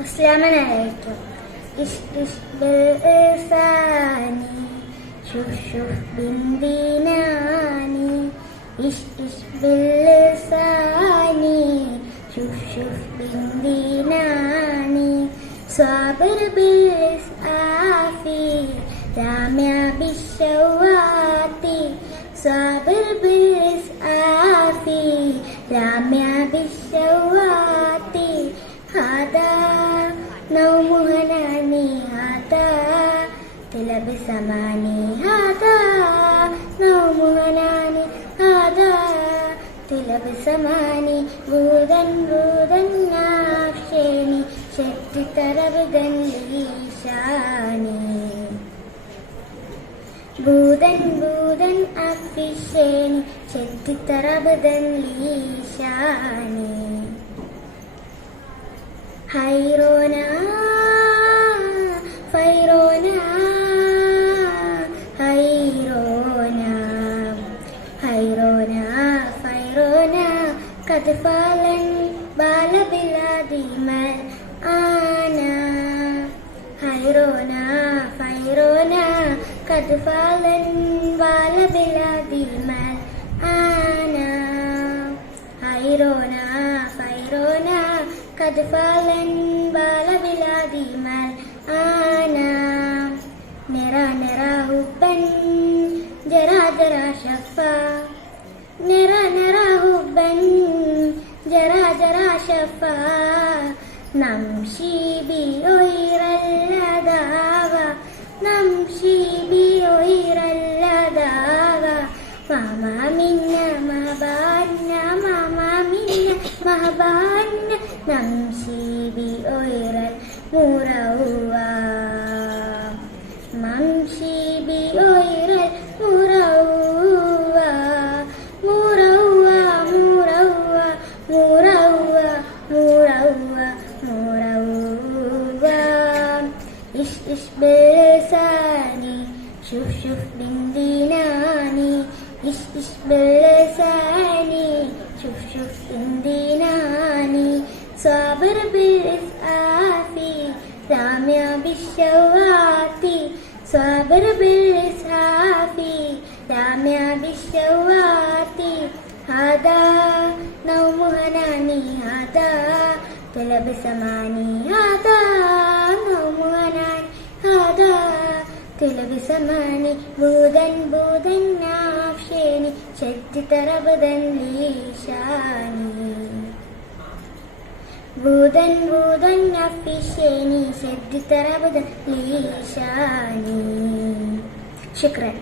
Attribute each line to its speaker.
Speaker 1: السلام عليكم إش إش بالإرساني شوف شوف بنديناني إش إش باللساني شوف شوف بنديناني صابر بالإسعافي رامع بالشواتي صابر تلب سماني هذا نوم هناني هذا تلب سماني بودا بودا نافشيني شت تربدا ليشاني ബൂതൻ ബൂതൻ അഫിഷേനി ചെത്തിത്തറബുദൻ ലീശാനി ഹൈറോന ഫൈറോന ഹൈറോന ഫൈറോന കദ്ഫാലൻ ബാലബിലാദി മൽ ആന. ഹൈറോന ഫൈറോന കദ്ഫാലൻ ബാലബിലാദി മൽ ആന. ഹൈറോന ഫൈറോന കദ്ഫാലൻ ബാലബിലാദി മൽ ആന. നിറ നിറ ഹുബൻ ജറ ജറ ഷഫ. നംശി ബി ഉയരല്ലതാവ നംശി ബി ഉയരല്ലതാവ മാമ മിന്ന മഹബാന്ന മാമ മിന്ന മഹബാന്ന നംശി ബി ഉയരൽ മുറവ شوف شوف من ديناني إيش إيش بلساني شوف شوف من ديناني صابر بالإسعافي رامع بالشواتي صابر بالإسعافي رامع بالشواتي هذا نوم هناني هذا طلب سماني هذا نوم هناني هذا തുലവിസമാണി ഭൂതൻ ഭൂതൻ ആക്ഷേണി ശക്തി ലീശാനി ഭൂതൻ ഭൂതൻ അഫിഷേണി ശക്തി ലീശാനി ശുക്രൻ.